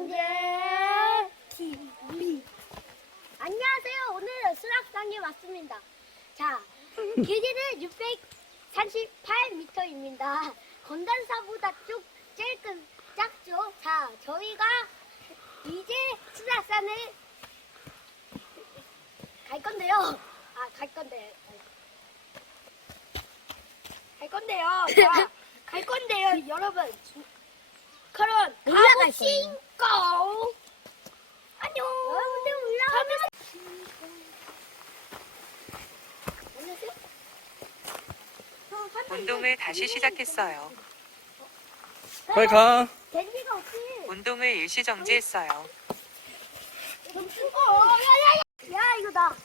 수락경제 TV 안녕하세요. 오늘은 수락장에 왔습니다. 자, 길이는 638m입니다. 건단사보다 쭉 제일 큰 작죠. 자, 저희가 이제 수락산을 갈 건데요. 아, 갈 건데. 갈 건데요. 자, 갈 건데요, 여러분. 그럼 올라갈 거예요. 가보신고 안녕. 여러분들 올라가면서 안녕하세요. 운동을 다시 시작했어요. 빨리 가. 댄디가 없지. 운동을 일시 정지했어요. 멈추고. 야야야. 야 이거 나.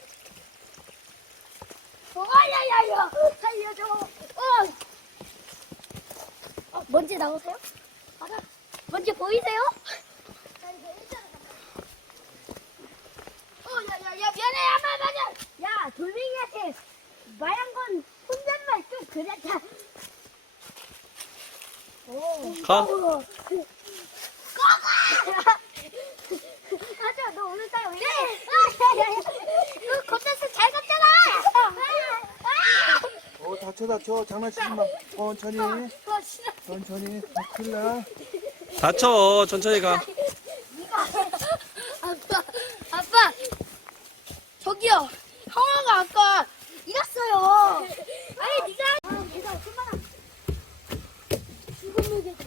어, 야야야. 살려줘. 어. 어, 먼지 나오세요? 맞아. 먼지 보이세요? 어, 야 야 야 미안해 야마 맞아. 야 돌멩이한테 말한 건 혼잣말 좀 그랬다. 오. 가. 어. 맞아, 너 오늘따라 왜 이래? 아, 야, 야, 야. 너 겉에서 잘 걷잖아! 어 다쳐 다쳐 장난치지 마 천천히 어, 싫어. 천천히 아, 큰일 나 다쳐. 천천히 가. 아빠, 아빠, 저기요. 형아가 아까 잃었어요. 아니, 네가. 아, 걔가 얼마나. 죽은 물개다.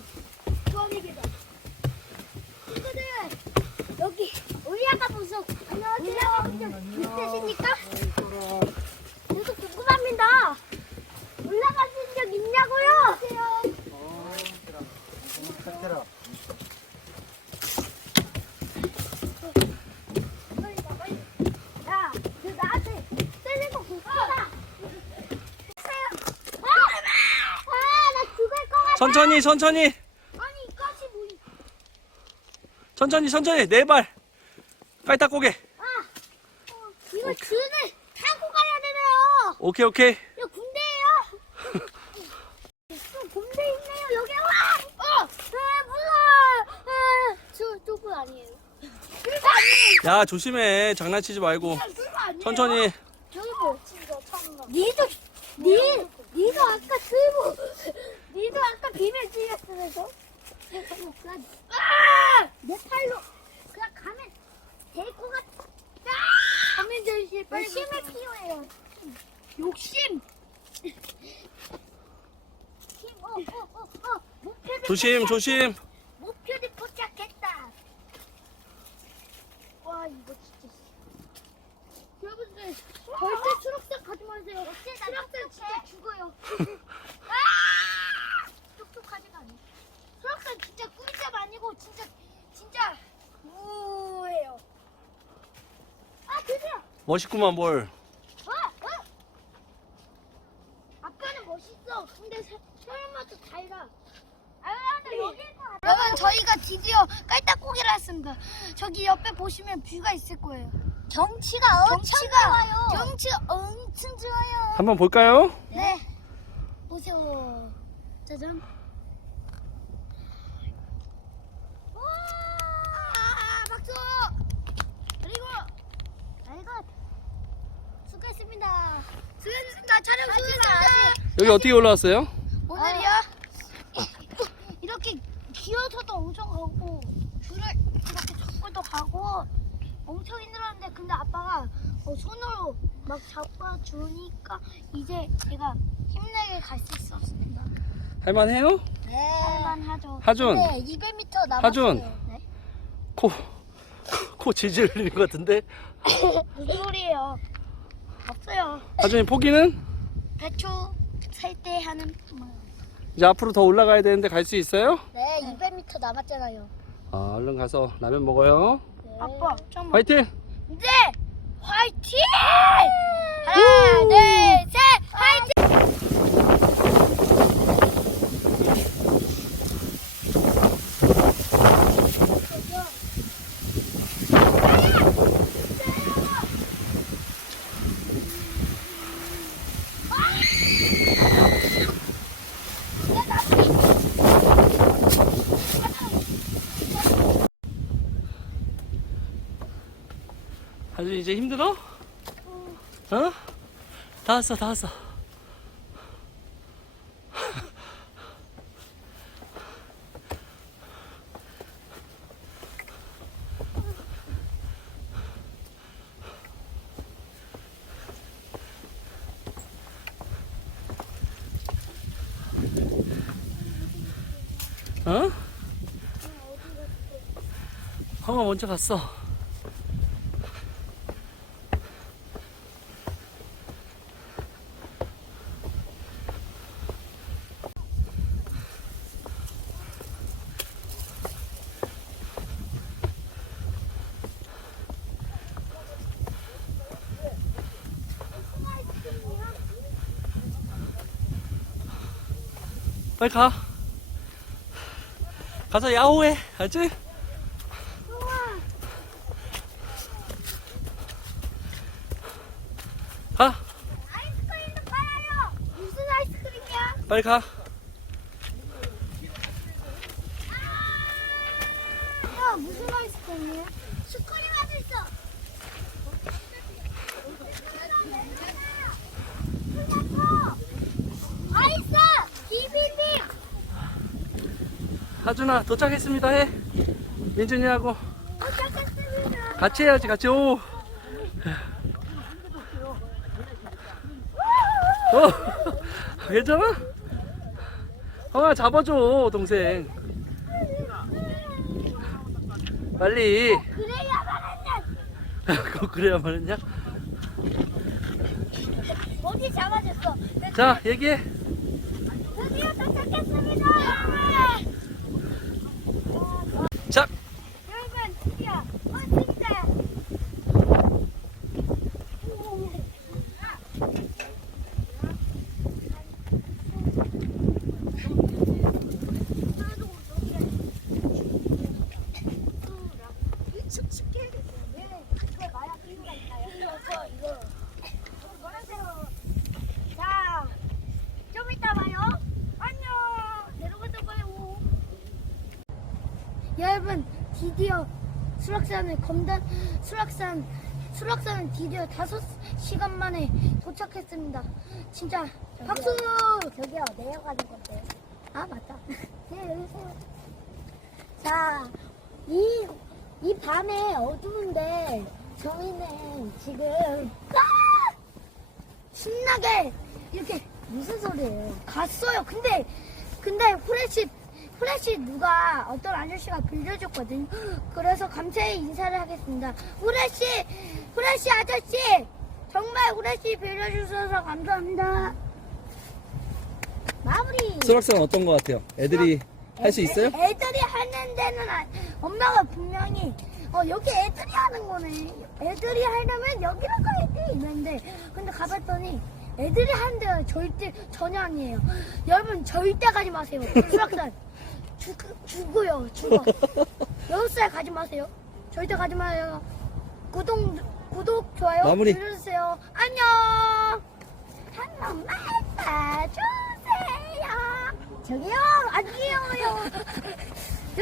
주원이 개다. 친구들, 여기 올라가 보소. 안녕하세요. 있으십니까? 아이고라 저도 궁금합니다. 올라가신 적 있냐고요? 어 착해라 야, 너 나한테 때리는 거 궁금하다. 아, 나 죽을 것 같아. 천천히, 천천히. 아니, 이까지 뭐. 천천히, 천천히. 네 발. 깔딱고개. 아, 어, 이거 줄을 타고 가야 되네요. 오케이, 오케이. 이거 군대예요. 또 군대 있네요. 여기 와. 어, 아, 무서워. 아, 저 저거 아니에요. 그거 아니에요. 야, 조심해. 장난치지 말고. 그거 아니에요. 천천히. turbo. 니도 니 니도 아까 turbo. 니도 아까 비밀 찔렸으면서. 아! 내 팔로 그냥 가면 될것 같아. 가면 될시 열심히 필요해요. 욕심. 힘, 어, 어, 어, 어. 목표를 조심, 포착- 조심. 목표를 포착했다. 와 이거 진짜. 여러분들 절대 수록색 가지 마세요. 수록색 진짜 죽어요. 아! 똑똑하지가 않아. 수록색 진짜 꿀잼 아니고 진짜 진짜 우해요. 아 드디어. 멋있구만, 뭘. 어, 어. 아빠는 멋있어. 근데 설마도 달라. 아, 나 여기 여러분 저희가 드디어 깔딱고기를 했습니다. 저기 옆에 보시면 뷰가 있을 거예요. 경치가 엄청 좋아요. 경치가 엄청 좋아요. 한번 볼까요? 네. 보세요. 짜잔. 와, 박수. 그리고 아이고 수고했습니다. 수고했습니다. 촬영 수고했습니다. 여기 어떻게 올라왔어요? 오늘이요? 이렇게 기어서도 엄청 가고 줄을 이렇게 잡고도 가고 엄청 힘들었는데 근데 아빠가 어, 손으로 막 잡아주니까 이제 제가 힘내게 갈 수 있었습니다. 할만해요? 네. 할만하죠. 하준. 네, 200m 남았어요. 하준. 네. 코, 코 지질 흘리는 것 같은데? 무슨 소리예요? 없어요. 하준이 포기는? 배추 살 때 하는 뭐. 이제 앞으로 더 올라가야 되는데 갈 수 있어요? 네, 200m 남았잖아요. 아, 얼른 가서 라면 먹어요. 아빠, 좀 화이팅! 네! 화이팅! 하나, 둘, 셋, 이제 힘들어? 어? 다 왔어, 다 왔어. 어? 형아 먼저 갔어. 빨리 가. 가서 야호해. 알지? 가. 아이스크림도 팔아요. 무슨 아이스크림이야? 빨리 가. 야, 무슨 아이스크림이야? 스크림 아도 있어. 아이스! 비비비! 하준아 도착했습니다 해. 민준이하고 도착했습니다. 같이 해야지 같이 오. 어, 괜찮아? 형아 잡아줘 동생. 빨리. 그래야만 했냐? 그거 그래야만 했냐? 어디 잡아줬어? 자 얘기해. 드디어 도착했습니다. 자 여러분, 드디어 왔습니다. 자, 좀 이따 봐요. 안녕. 내려가다 봐요. 여러분 드디어 수락산을 검단 수락산 수락산은 드디어 다섯 시간 만에 도착했습니다. 진짜 박수! 저기요 내려가는 건데. 아 맞다. 네 여기 세요. 자, 이, 이 밤에 어두운데 저희는 지금 아! 신나게 이렇게 무슨 소리예요? 갔어요. 근데 근데 후레쉬 후레쉬 누가 어떤 아저씨가 빌려줬거든요. 그래서 감사의 인사를 하겠습니다. 후레쉬 후레쉬 아저씨 정말 후레쉬 빌려주셔서 감사합니다. 마무리. 수락산 어떤 거 같아요? 애들이 할 수 있어요? 애 들이 하는 데는 아- 엄마가 분명히 어 여기 애들이 하는 거네. 애들이 하려면 가야 돼 있는데 근데 가봤더니 애들이 하는 데가 절대 전혀 아니에요. 여러분 절대 가지 마세요. 수락산 죽 죽어요. 죽어. 여섯 살 가지 마세요. 절대 가지 마요. 구독 구독 좋아요 마무리. 눌러주세요. 안녕. 한 번만 봐주세요. 저기요 안 귀여워요.